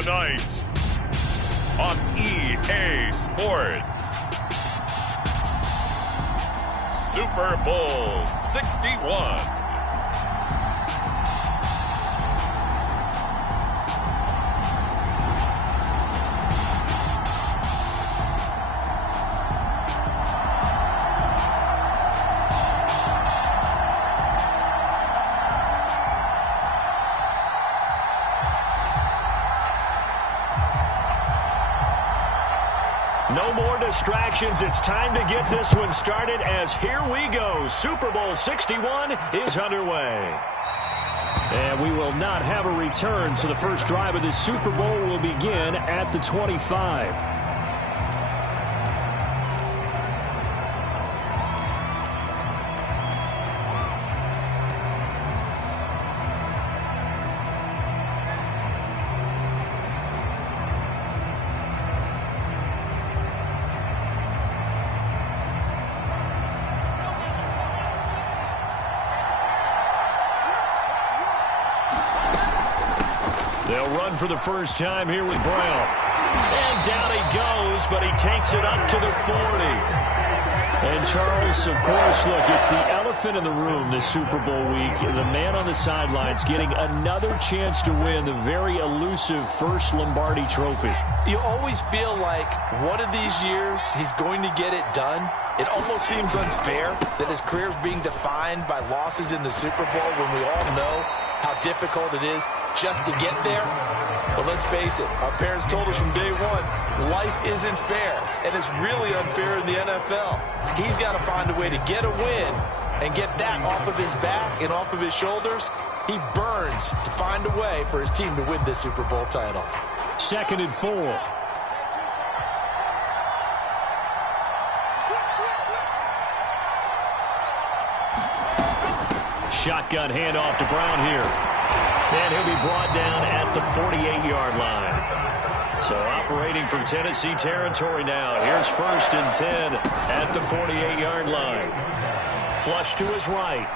Tonight on EA Sports, Super Bowl 61. No more distractions. It's time to get this one started as here we go. Super Bowl 61 is underway. And we will not have a return, so the first drive of this Super Bowl will begin at the 25. They'll run for the first time here with Brown. And down he goes, but he takes it up to the 40. And Charles, of course, look, it's the elephant in the room this Super Bowl week. The man on the sidelines getting another chance to win the very elusive first Lombardi trophy. You always feel like one of these years he's going to get it done. It almost seems unfair that his career is being defined by losses in the Super Bowl when we all know how difficult it is just to get there. But let's face it, our parents told us from day one, life isn't fair, and it's really unfair in the NFL. He's got to find a way to get a win and get that off of his back and off of his shoulders. He burns to find a way for his team to win this Super Bowl title. 2nd and 4. Shotgun handoff to Brown here. And he'll be brought down at the 48-yard line. So operating from Tennessee territory now. Here's 1st and 10 at the 48-yard line. Flush to his right.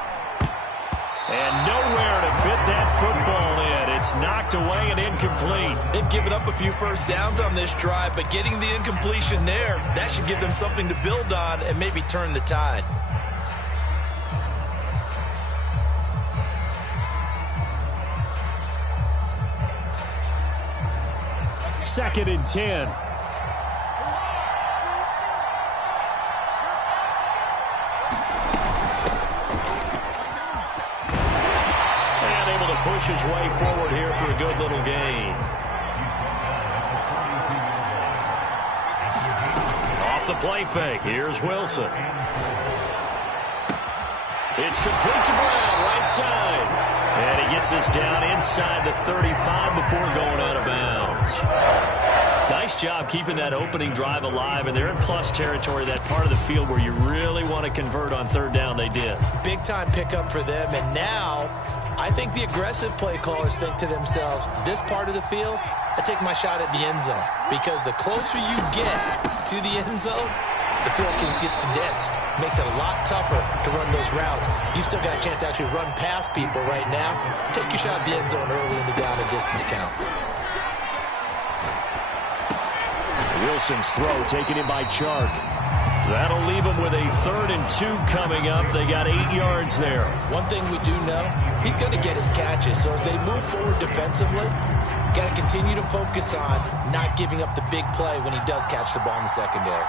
And nowhere to fit that football in. It's knocked away and incomplete. They've given up a few first downs on this drive, but getting the incompletion there, that should give them something to build on and maybe turn the tide. Second and 10. And able to push his way forward here for a good little gain. Off the play fake. Here's Wilson. It's complete to Brown, right side. And he gets us down inside the 35 before going out of bounds. Nice job keeping that opening drive alive, and they're in plus territory, that part of the field where you really want to convert on 3rd down. They did. Big-time pickup for them, and now I think the aggressive play callers think to themselves, this part of the field, I take my shot at the end zone, because the closer you get to the end zone, the field gets condensed. Makes it a lot tougher to run those routes. You still got a chance to actually run past people right now. Take your shot at the end zone early in the down and distance count. Wilson's throw taken in by Chark. That'll leave him with a 3rd and 2 coming up. They got 8 yards there. One thing we do know, he's going to get his catches. So as they move forward defensively, got to continue to focus on not giving up the big play when he does catch the ball in the secondary.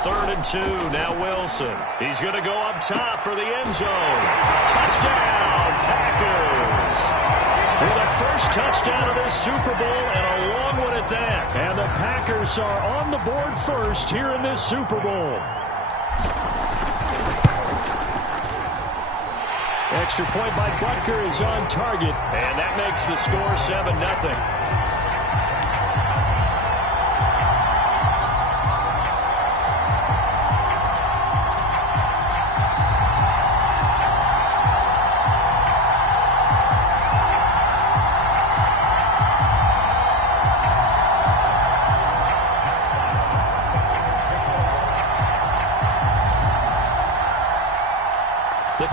3rd and 2, now Wilson. He's going to go up top for the end zone. Touchdown, Packers. With the first touchdown of this Super Bowl, and a long one at that. And the Packers are on the board first here in this Super Bowl. Extra point by Butker is on target, and that makes the score 7-0.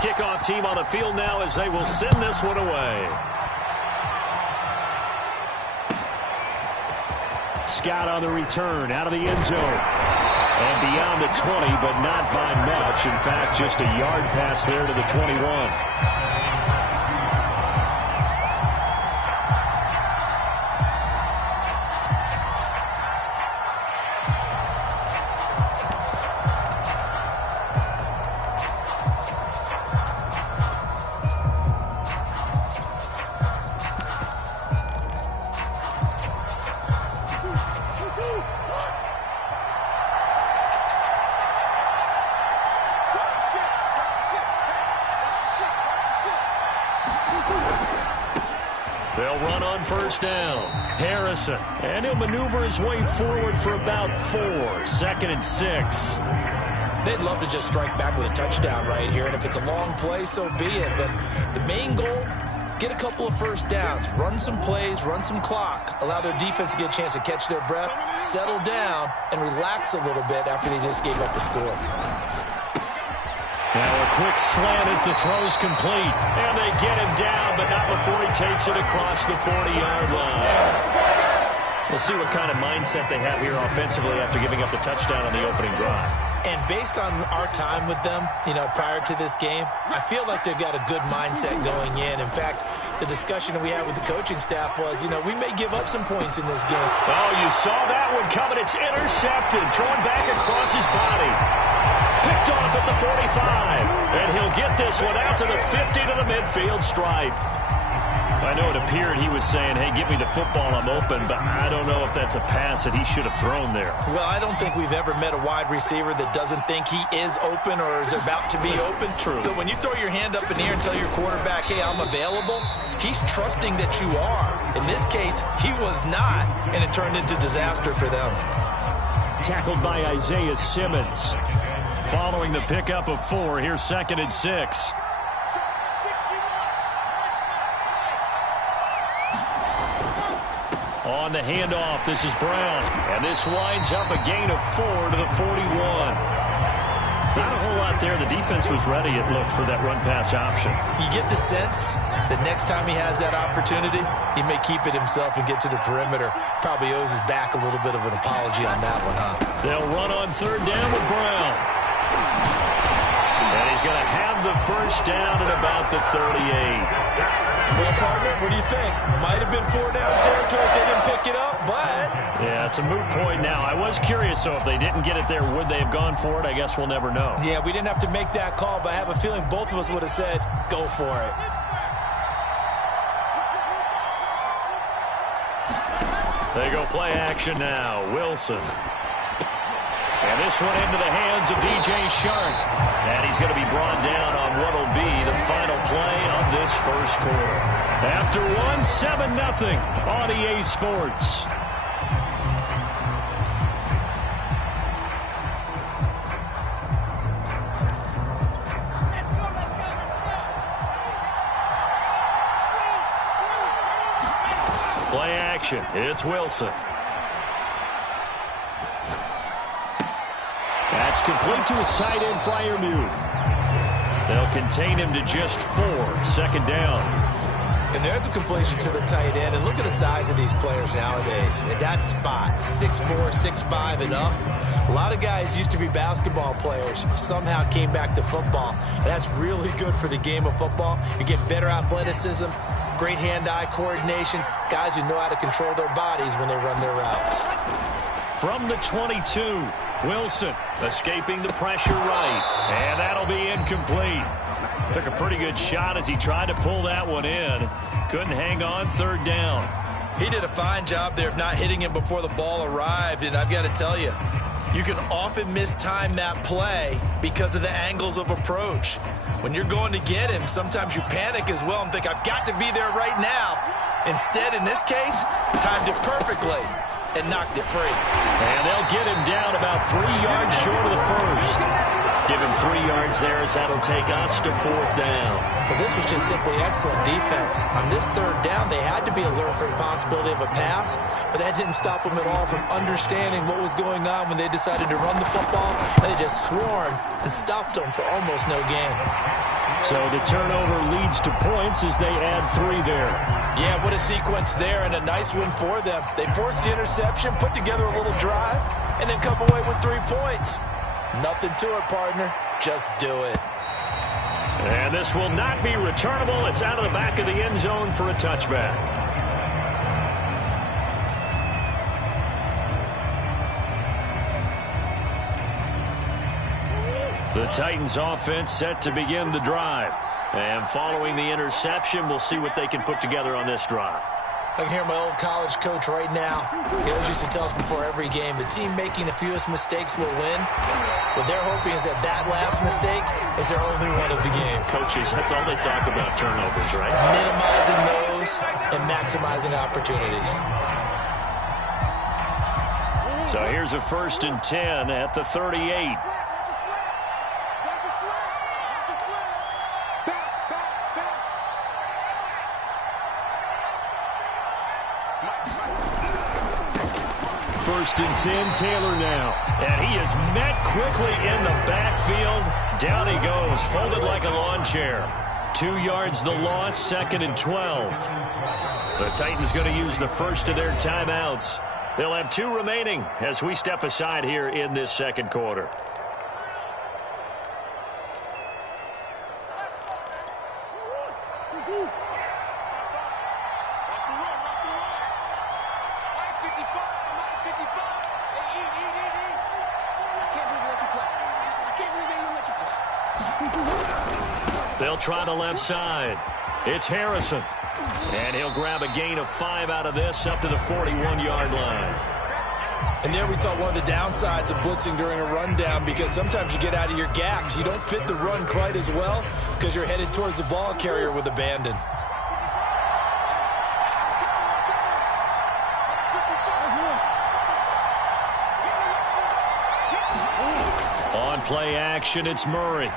kickoff team on the field now as they will send this one away. Scott on the return, out of the end zone. And beyond the 20, but not by much. In fact, just a yard pass there to the 21. They'll run on first down. Harrison. And he'll maneuver his way forward for about 4. 2nd and 6. They'd love to just strike back with a touchdown right here, and if it's a long play, so be it. But the main goal, get a couple of first downs, run some plays, run some clock, allow their defense to get a chance to catch their breath, settle down, and relax a little bit after they just gave up a score. Now a quick slant as the throw's complete. And they get him down, but not before he takes it across the 40-yard line. We'll see what kind of mindset they have here offensively after giving up the touchdown on the opening drive. And based on our time with them, prior to this game, I feel like they've got a good mindset going in. In fact, the discussion that we had with the coaching staff was, we may give up some points in this game. Oh, you saw that one coming. It's intercepted. Thrown back across his body. Picked off at the 45. And he'll get this one out to the 50 to the midfield stripe. I know it appeared he was saying, hey, give me the football, I'm open, but I don't know if that's a pass that he should have thrown there. Well, I don't think we've ever met a wide receiver that doesn't think he is open or is about to be open. True. So when you throw your hand up in the air and tell your quarterback, hey, I'm available, he's trusting that you are. In this case, he was not, and it turned into disaster for them. Tackled by Isaiah Simmons. Following the pickup of 4, here's 2nd and 6. On the handoff, this is Brown. And this winds up a gain of 4 to the 41. Not a whole lot there. The defense was ready, it looked, for that run-pass option. You get the sense that next time he has that opportunity, he may keep it himself and get to the perimeter. Probably owes his back a little bit of an apology on that one, huh? They'll run on 3rd down with Brown. And he's going to have the first down at about the 38. Well, partner, what do you think? Might have been 4-down territory if they didn't pick it up, but... Yeah, it's a moot point now. I was curious, so if they didn't get it there, would they have gone for it? I guess we'll never know. Yeah, we didn't have to make that call, but I have a feeling both of us would have said, go for it. They go play action now. Wilson. And this one into the hands of DJ Shark. And he's going to be brought down on what will be the final play of this first quarter. After 1, 7-0 on EA Sports. Play action. It's Wilson. That's complete to his tight end, Freiermuth. They'll contain him to just 4. 2nd down. And there's a completion to the tight end. And look at the size of these players nowadays. At that spot, 6'4", 6'5", and up. A lot of guys used to be basketball players, somehow came back to football. And that's really good for the game of football. You get better athleticism, great hand-eye coordination, guys who know how to control their bodies when they run their routes. From the 22, Wilson escaping the pressure right. And that'll be incomplete. Took a pretty good shot as he tried to pull that one in. Couldn't hang on. 3rd down. He did a fine job there of not hitting him before the ball arrived. And I've got to tell you, you can often mistime that play because of the angles of approach. When you're going to get him, sometimes you panic as well and think, I've got to be there right now. Instead, in this case, timed it perfectly and knocked it free. And they'll get him down about 3 yards short of the first. Give him 3 yards there as that'll take us to 4th down. Well, this was just simply excellent defense. On this 3rd down, they had to be alert for the possibility of a pass, but that didn't stop them at all from understanding what was going on when they decided to run the football, and they just swarmed and stuffed them for almost no gain. So the turnover leads to points as they add 3 there. Yeah, what a sequence there, and a nice one for them. They force the interception, put together a little drive, and then come away with 3 points. Nothing to it, partner. Just do it. And this will not be returnable. It's out of the back of the end zone for a touchback. The Titans offense set to begin the drive. And following the interception, we'll see what they can put together on this drive. I can hear my old college coach right now. He always used to tell us before every game, the team making the fewest mistakes will win. What they're hoping is that last mistake is their only one of the game. Coaches, that's all they talk about, turnovers, right? Minimizing those and maximizing opportunities. So here's a 1st and 10 at the 38. First and 10, Taylor now. And he is met quickly in the backfield. Down he goes, folded like a lawn chair. 2 yards the loss, 2nd and 12. The Titans going to use the first of their timeouts. They'll have 2 remaining as we step aside here in this 2nd quarter. They'll try the left side. It's Harrison. And he'll grab a gain of 5 out of this up to the 41-yard line. And there we saw one of the downsides of blitzing during a rundown, because sometimes you get out of your gaps. You don't fit the run quite as well because you're headed towards the ball carrier with abandon. On play action, it's Murray.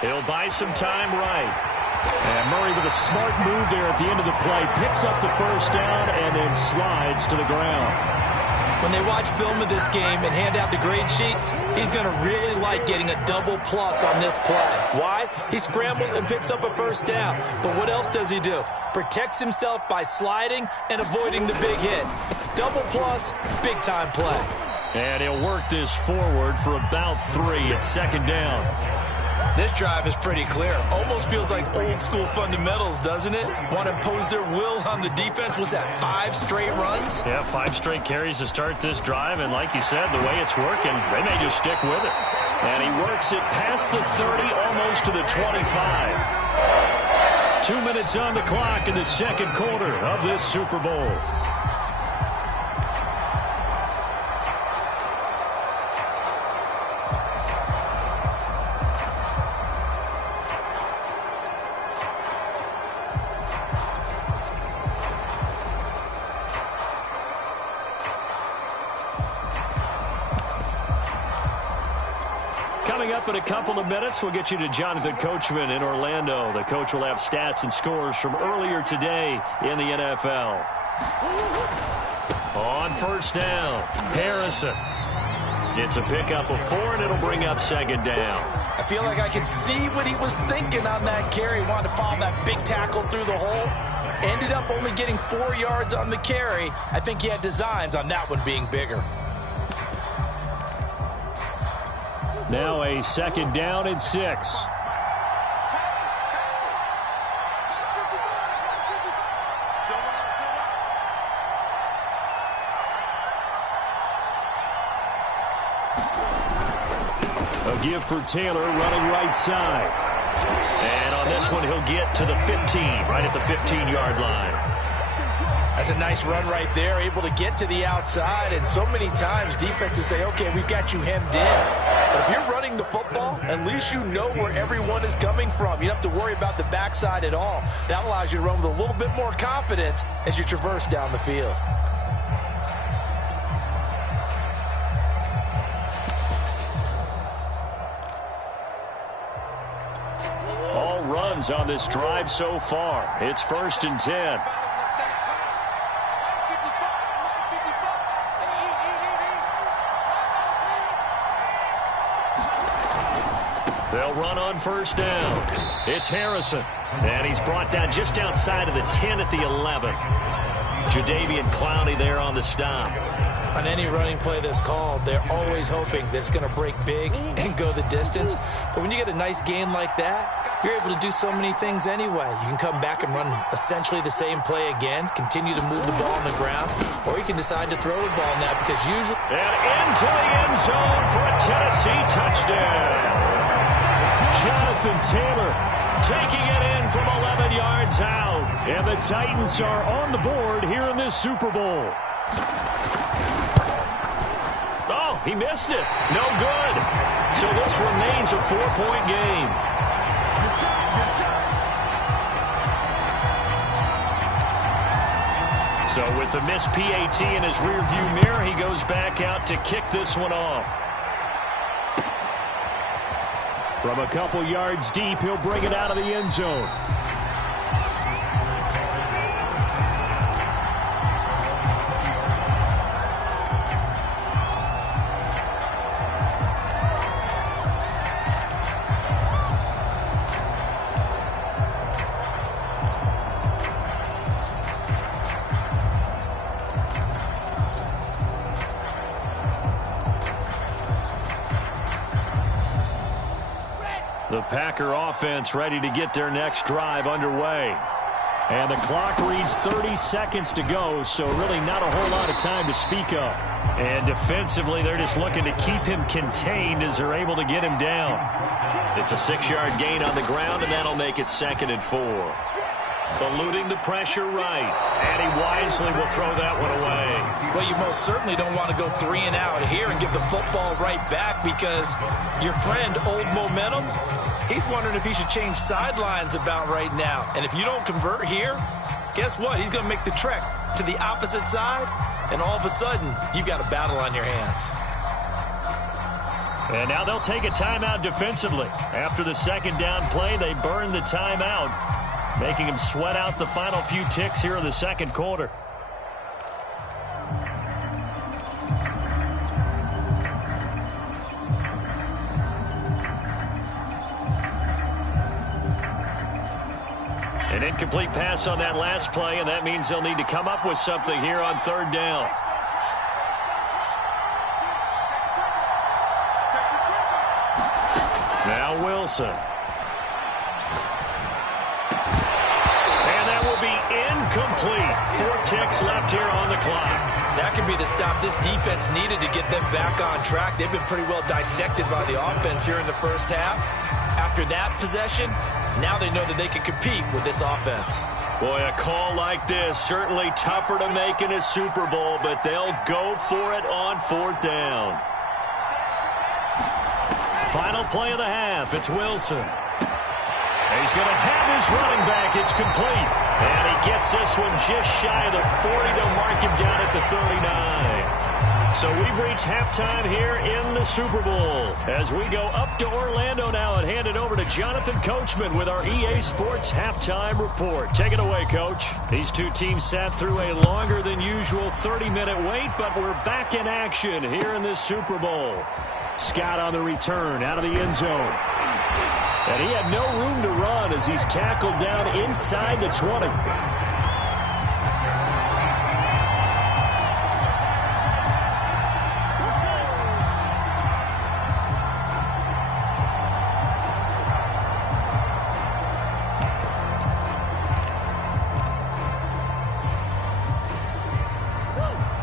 He'll buy some time right. And Murray with a smart move there at the end of the play. Picks up the first down and then slides to the ground. When they watch film of this game and hand out the grade sheets, he's going to really like getting a double plus on this play. Why? He scrambles and picks up a first down. But what else does he do? Protects himself by sliding and avoiding the big hit. Double plus, big time play. And he'll work this forward for about 3 at 2nd down. This drive is pretty clear. Almost feels like old school fundamentals, doesn't it? Want to impose their will on the defense. Was that 5 straight runs? Yeah, 5 straight carries to start this drive. And like you said, the way it's working, they may just stick with it. And he works it past the 30, almost to the 25. 2 minutes on the clock in the 2nd quarter of this Super Bowl. Coming up in a couple of minutes, we'll get you to Jonathan Coachman in Orlando. The coach will have stats and scores from earlier today in the NFL. On 1st down, Harrison. It's a pickup of 4, and it'll bring up 2nd down. I feel like I can see what he was thinking on that carry. He wanted to follow that big tackle through the hole. Ended up only getting 4 yards on the carry. I think he had designs on that one being bigger. Now a 2nd down and 6. A give for Taylor running right side. And on this one, he'll get to the 15, right at the 15-yard line. That's a nice run right there, able to get to the outside. And so many times defenses say, okay, we've got you hemmed in. But if you're running the football, at least you know where everyone is coming from. You don't have to worry about the backside at all. That allows you to run with a little bit more confidence as you traverse down the field. All runs on this drive so far. It's 1st and 10. They'll run on first down. It's Harrison. And he's brought down just outside of the 10 at the 11. Jadeveon Clowney there on the stop. On any running play that's called, they're always hoping that it's going to break big and go the distance. But when you get a nice gain like that, you're able to do so many things anyway. You can come back and run essentially the same play again, continue to move the ball on the ground, or you can decide to throw the ball now because usually... And into the end zone for a Tennessee touchdown. Jonathan Taylor taking it in from 11 yards out. And the Titans are on the board here in this Super Bowl. Oh, he missed it. No good. So this remains a 4-point game. So with the missed PAT in his rearview mirror, he goes back out to kick this one off. From a couple yards deep, he'll bring it out of the end zone. The Packer offense ready to get their next drive underway. And the clock reads 30 seconds to go, so really not a whole lot of time to speak of. And defensively, they're just looking to keep him contained as they're able to get him down. It's a 6-yard gain on the ground, and that'll make it 2nd and 4. Eluding the pressure right. And he wisely will throw that one away. Well, you most certainly don't want to go 3 and out here and give the football right back because your friend, Old Momentum, he's wondering if he should change sidelines about right now. And if you don't convert here, guess what? He's going to make the trek to the opposite side, and all of a sudden, you've got a battle on your hands. And now they'll take a timeout defensively. After the 2nd down play, they burn the timeout, making him sweat out the final few ticks here in the 2nd quarter. An incomplete pass on that last play, and that means they'll need to come up with something here on 3rd down. Now Wilson. And that will be incomplete. 4 ticks left here on the clock. That could be the stop this defense needed to get them back on track. They've been pretty well dissected by the offense here in the first half. After that possession, now they know that they can compete with this offense. Boy, a call like this, certainly tougher to make in a Super Bowl, but they'll go for it on 4th down. Final play of the half, it's Wilson. He's going to have his running back. It's complete. And he gets this one just shy of the 40 to mark him down at the 39. So we've reached halftime here in the Super Bowl as we go up to Orlando now and hand it over to Jonathan Coachman with our EA Sports Halftime Report. Take it away, Coach. These two teams sat through a longer than usual 30-minute wait, but we're back in action here in this Super Bowl. Scott on the return out of the end zone. And he had no room to run as he's tackled down inside the 20.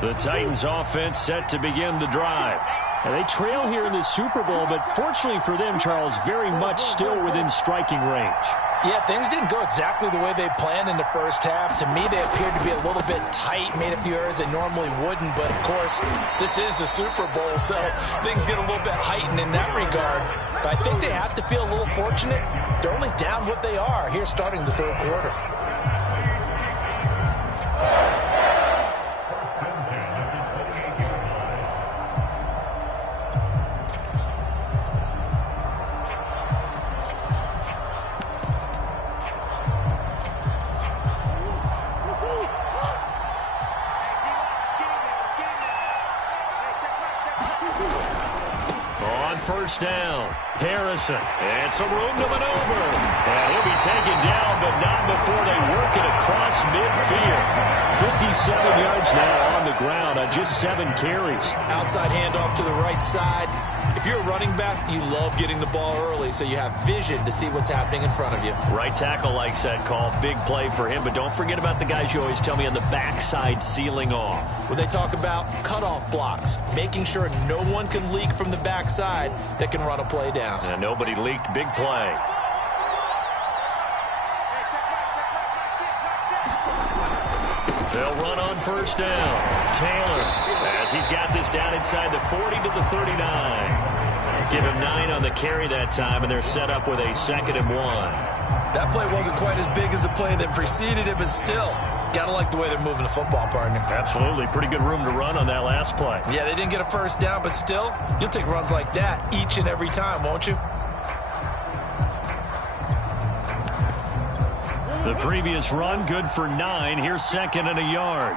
The Titans offense set to begin the drive. And they trail here in the Super Bowl, but fortunately for them, Charles, very much still within striking range. Yeah, things didn't go exactly the way they planned in the first half. To me, they appeared to be a little bit tight, made a few errors they normally wouldn't. But, of course, this is the Super Bowl, so things get a little bit heightened in that regard. But I think they have to feel a little fortunate. They're only down what they are here starting the 3rd quarter. On first down, Harrison. And some room to maneuver. And he'll be taken down, but not before they work it across midfield. 57 yards now on the ground on just 7 carries. Outside handoff to the right side. If you're a running back, you love getting the ball early so you have vision to see what's happening in front of you. Right tackle likes that call. Big play for him, but don't forget about the guys you always tell me on the backside sealing off. When they talk about cutoff blocks, making sure no one can leak from the backside that can run a play down. And nobody leaked. Big play. They'll run on first down. Taylor, as he's got this down inside the 40 to the 39. Give him 9 on the carry that time, and they're set up with a 2nd and 1. That play wasn't quite as big as the play that preceded it, but still, gotta like the way they're moving the football, partner. Absolutely. Pretty good room to run on that last play. Yeah, they didn't get a first down, but still, you'll take runs like that each and every time, won't you? The previous run, good for 9. Here's 2nd and a yard.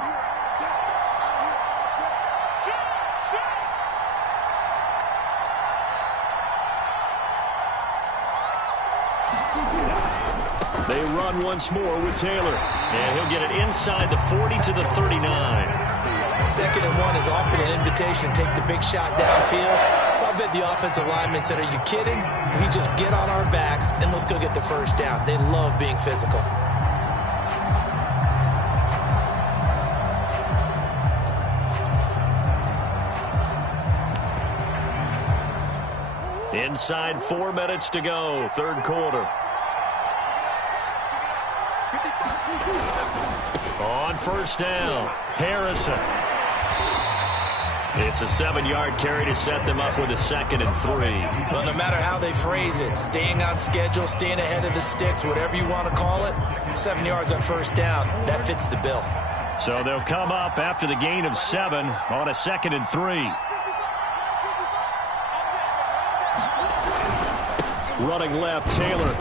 They run once more with Taylor. And he'll get it inside the 40 to the 39. 2nd and 1 is often an invitation to take the big shot downfield. I bet the offensive lineman said, are you kidding? We just get on our backs and let's go get the first down. They love being physical. Inside 4 minutes to go, 3rd quarter. On first down, Harrison. It's a 7-yard carry to set them up with a 2nd and 3. Well, no matter how they phrase it, staying on schedule, staying ahead of the sticks, whatever you want to call it, 7 yards on first down, that fits the bill. So they'll come up after the gain of 7 on a 2nd and 3. Running left, Taylor.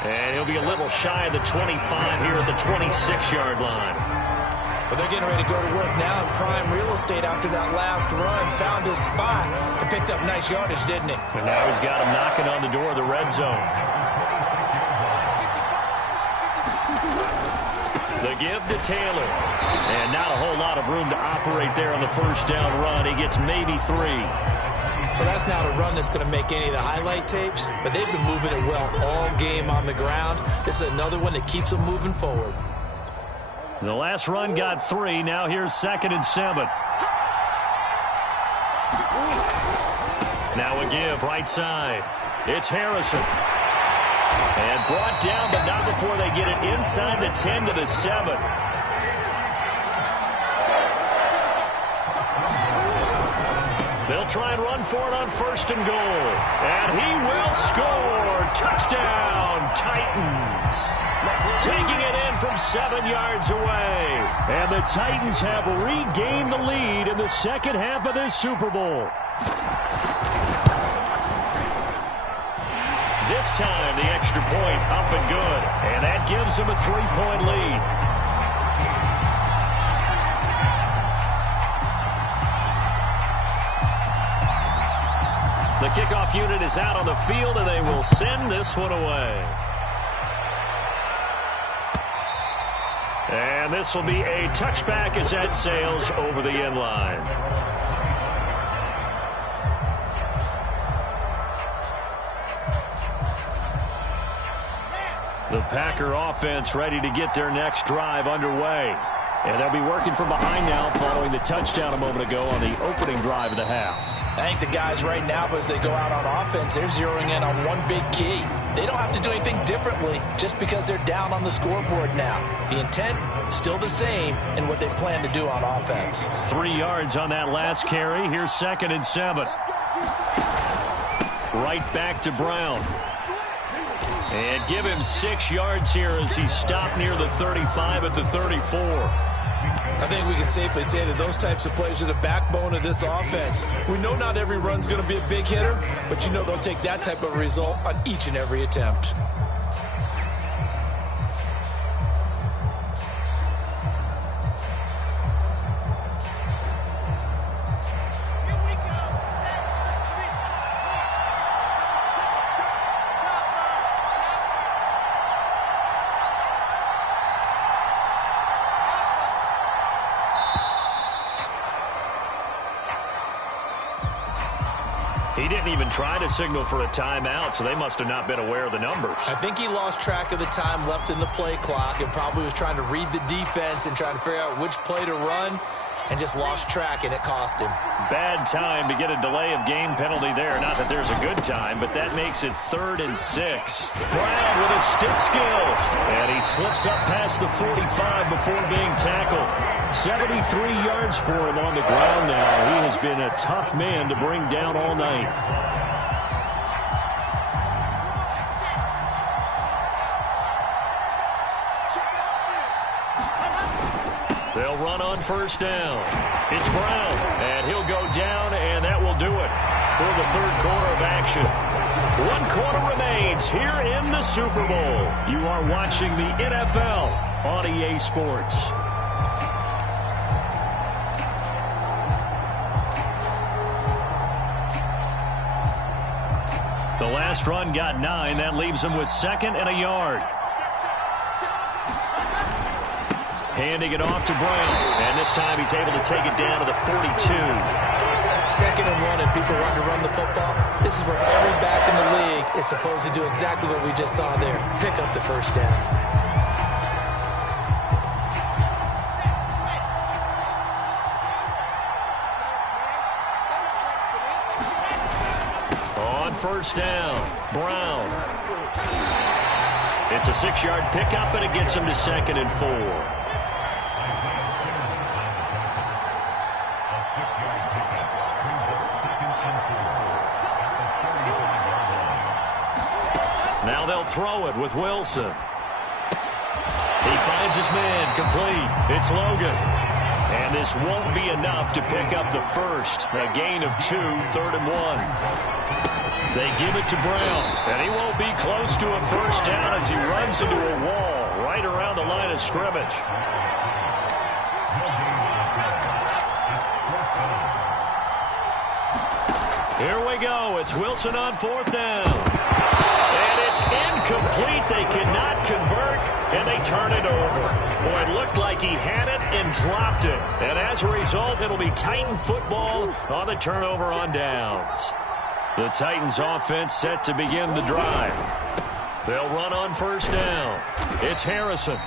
And he'll be a little shy of the 25 here at the 26-yard line. Well, they're getting ready to go to work now in prime real estate after that last run. Found his spot and picked up nice yardage, didn't he? And now he's got him knocking on the door of the red zone. The give to Taylor. And not a whole lot of room to operate there on the first down run. He gets maybe 3. Well, that's not a run that's going to make any of the highlight tapes, but they've been moving it well all game on the ground. This is another one that keeps them moving forward. The last run got 3. Now here's 2nd and 7. Now a give right side. It's Harrison. And brought down, but not before they get it inside the 10 to the 7. They'll try and run for it on 1st and goal. And he will score. Touchdown, Titans. Taking it in from 7 yards away. And the Titans have regained the lead in the second half of this Super Bowl. This time, the extra point up and good. And that gives them a 3-point lead. The kickoff unit is out on the field, and they will send this one away. And this will be a touchback as that sails over the end line. The Packer offense ready to get their next drive underway. And they'll be working from behind now following the touchdown a moment ago on the opening drive of the half. I think the guys right now, as they go out on offense, they're zeroing in on one big key. They don't have to do anything differently just because they're down on the scoreboard now. The intent, still the same in what they plan to do on offense. 3 yards on that last carry. Here's 2nd and 7. Right back to Brown. And give him 6 yards here as he stopped near the 35 at the 34. I think we can safely say that those types of plays are the backbone of this offense. We know not every run's going to be a big hitter, but you know they'll take that type of result on each and every attempt. He didn't even try to signal for a timeout, so they must have not been aware of the numbers. I think he lost track of the time left in the play clock and probably was trying to read the defense and trying to figure out which play to run and just lost track, and it cost him. Bad time to get a delay of game penalty there. Not that there's a good time, but that makes it 3rd and 6. Brown with his stick skills. And he slips up past the 45 before being tackled. 73 yards for him on the ground now. He has been a tough man to bring down all night. They'll run on 1st down. It's Brown, and he'll go down, and that will do it for the 3rd quarter of action. 1 quarter remains here in the Super Bowl. You are watching the NFL on EA Sports. The last run got 9. That leaves him with 2nd and a yard. Handing it off to Brown. And this time he's able to take it down to the 42. 2nd and 1 and people want to run the football. This is where every back in the league is supposed to do exactly what we just saw there. Pick up the 1st down. On 1st down, Brown. It's a 6-yard pickup, and it gets him to 2nd and 4. Now they'll throw it with Wilson. He finds his man, complete. It's Logan. And this won't be enough to pick up the 1st. A gain of 2, 3rd and 1. They give it to Brown, and he won't be close to a 1st down as he runs into a wall right around the line of scrimmage. Here we go. It's Wilson on 4th down. And it's incomplete. They cannot convert, and they turn it over. Boy, it looked like he had it and dropped it. And as a result, it'll be Titan football on the turnover on downs. The Titans offense set to begin the drive. They'll run on 1st down. It's Harrison.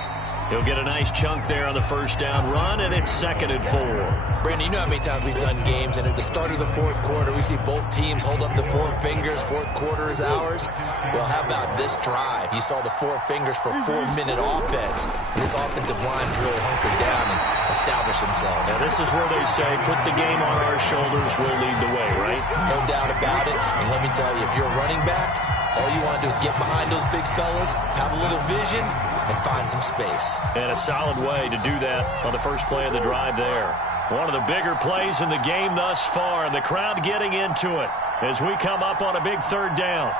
He'll get a nice chunk there on the 1st down run, and it's 2nd and 4. Brandon, you know how many times we've done games, and at the start of the 4th quarter, we see both teams hold up the 4 fingers. 4th quarter is ours. Well, how about this drive? You saw the 4 fingers for 4-minute offense. And this offensive line's really hunkered down and established themselves. Now, this is where they say, put the game on our shoulders, we'll lead the way, right? No doubt about it. And let me tell you, if you're a running back, all you want to do is get behind those big fellas, have a little vision, and find some space. And a solid way to do that on the first play of the drive there. One of the bigger plays in the game thus far, and the crowd getting into it as we come up on a big 3rd down.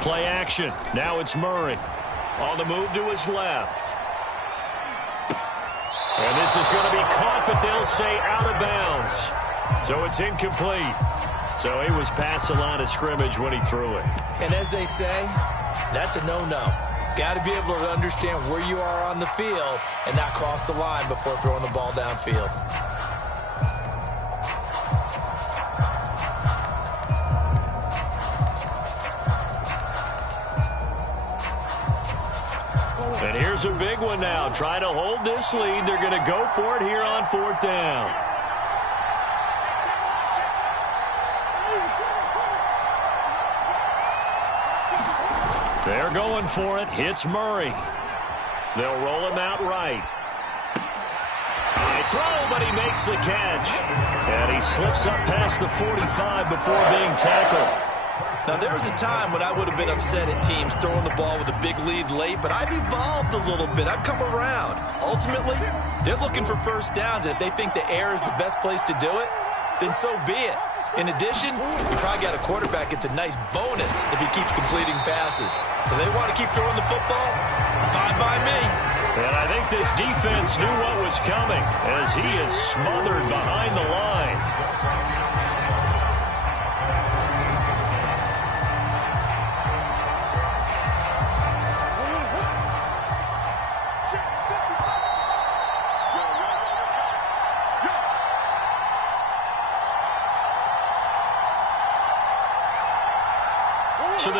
Play action. Now it's Murray. On the move to his left. And this is going to be caught, but they'll say out of bounds. So it's incomplete. So he was past the line of scrimmage when he threw it. And as they say, that's a no-no. Got to be able to understand where you are on the field and not cross the line before throwing the ball downfield. And here's a big one now. Trying to hold this lead. They're going to go for it here on 4th down. They're going for it. Hits Murray. They'll roll him out right. High throw, but he makes the catch. And he slips up past the 45 before being tackled. Now, there was a time when I would have been upset at teams throwing the ball with a big lead late, but I've evolved a little bit. I've come around. Ultimately, they're looking for 1st downs, and if they think the air is the best place to do it, then so be it. In addition, you probably got a quarterback. It's a nice bonus if he keeps completing passes. So they want to keep throwing the football? Fine by me. And I think this defense knew what was coming as he is smothered behind the line.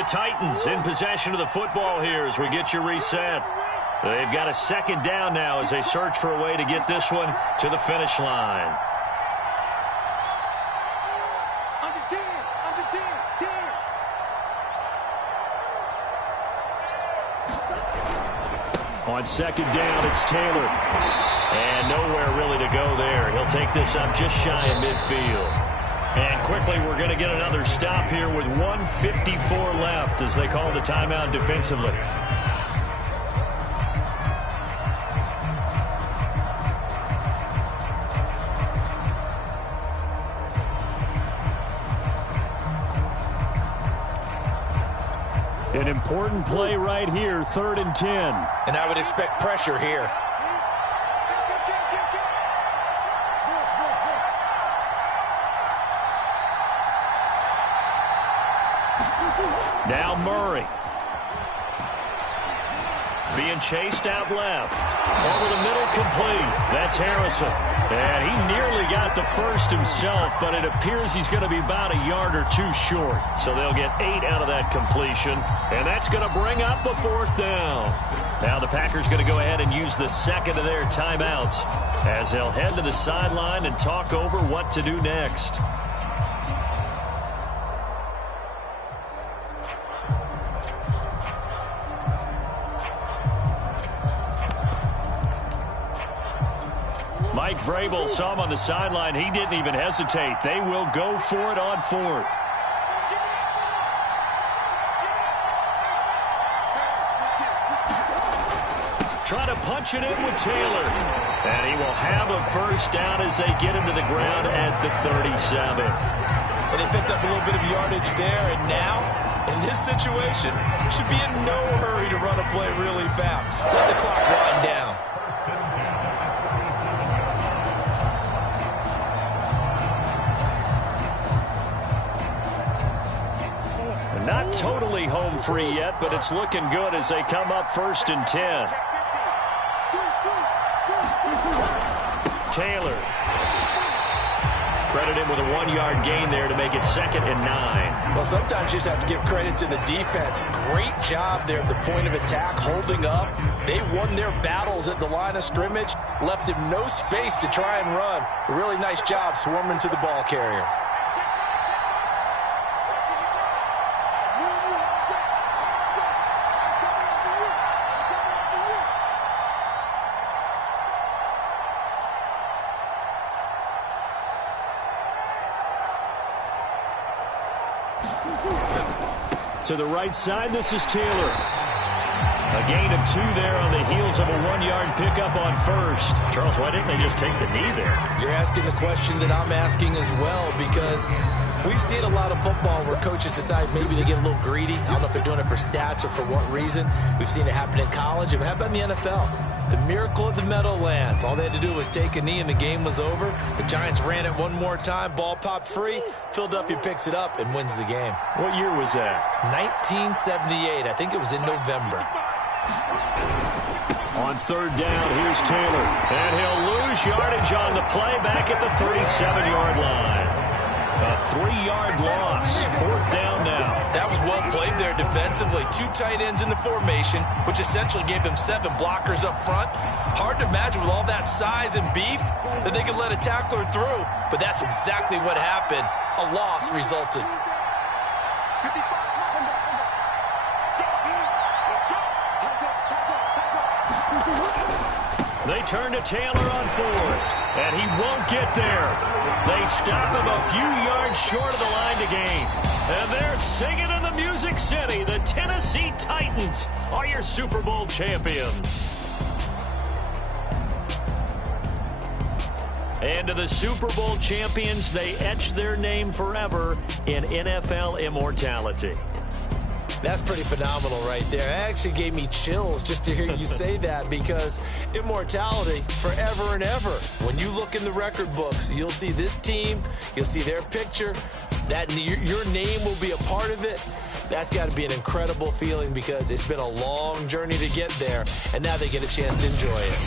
the Titans in possession of the football here as we get you reset. They've got a second down now as they search for a way to get this one to the finish line. On second down, it's Taylor. And nowhere really to go there. He'll take this up just shy of midfield. And quickly, we're going to get another stop here with 1:54 left as they call the timeout defensively. An important play right here, 3rd and 10. And I would expect pressure here. Now Murray. Being chased out left. Over the middle, complete. That's Harrison. And he nearly got the first himself, but it appears he's going to be about a yard or two short. So they'll get 8 out of that completion, and that's going to bring up a 4th down. Now the Packers going to go ahead and use the second of their timeouts as they'll head to the sideline and talk over what to do next. Mike Vrabel saw him on the sideline. He didn't even hesitate. They will go for it on 4th. Try to punch it in with Taylor. And he will have a first down as they get him to the ground at the 37. And they picked up a little bit of yardage there, and now, in this situation, should be in no hurry to run a play really fast. Let the clock wind down. Not totally home free yet, but it's looking good as they come up 1st and 10. Taylor. Credit him with a 1-yard gain there to make it 2nd and 9. Well, sometimes you just have to give credit to the defense. Great job there at the point of attack, holding up. They won their battles at the line of scrimmage, left him no space to try and run. A really nice job swarming to the ball carrier. To the right side, this is Taylor. A gain of 2 there on the heels of a 1-yard pickup on 1st. Charles, why didn't they just take the knee there? You're asking the question that I'm asking as well, because we've seen a lot of football where coaches decide maybe they get a little greedy. I don't know if they're doing it for stats or for what reason. We've seen it happen in college. It happened in the NFL. The miracle of the Meadowlands. All they had to do was take a knee and the game was over. The Giants ran it one more time. Ball popped free. Philadelphia picks it up and wins the game. What year was that? 1978. I think it was in November. On 3rd down, here's Taylor. And he'll lose yardage on the play back at the 37-yard line. A 3-yard loss. 4th down now. That was well played there defensively. 2 tight ends in the formation, which essentially gave them 7 blockers up front. Hard to imagine with all that size and beef that they could let a tackler through. But that's exactly what happened. A loss resulted. They turn to Taylor on 4th, and he won't get there. They stop him a few yards short of the line to gain. And they're singing in the Music City. The Tennessee Titans are your Super Bowl champions. And to the Super Bowl champions, they etch their name forever in NFL immortality. That's pretty phenomenal right there. It actually gave me chills just to hear you say that, because immortality forever and ever. When you look in the record books, you'll see this team, you'll see their picture, that your name will be a part of it. That's got to be an incredible feeling, because it's been a long journey to get there, and now they get a chance to enjoy it.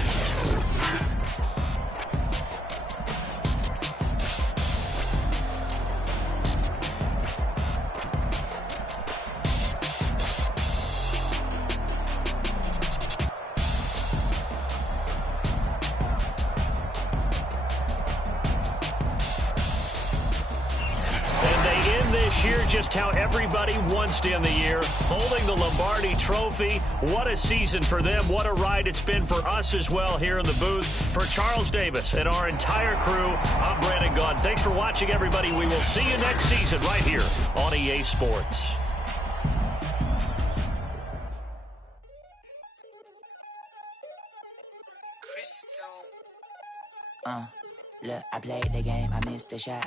year just how everybody wants to end the year, holding the Lombardi Trophy. What a season for them. What a ride it's been for us as well here in the booth. For Charles Davis and our entire crew, I'm Brandon Gaudin. Thanks for watching, everybody. We will see you next season right here on EA Sports. Look, I played the game, I missed the shot.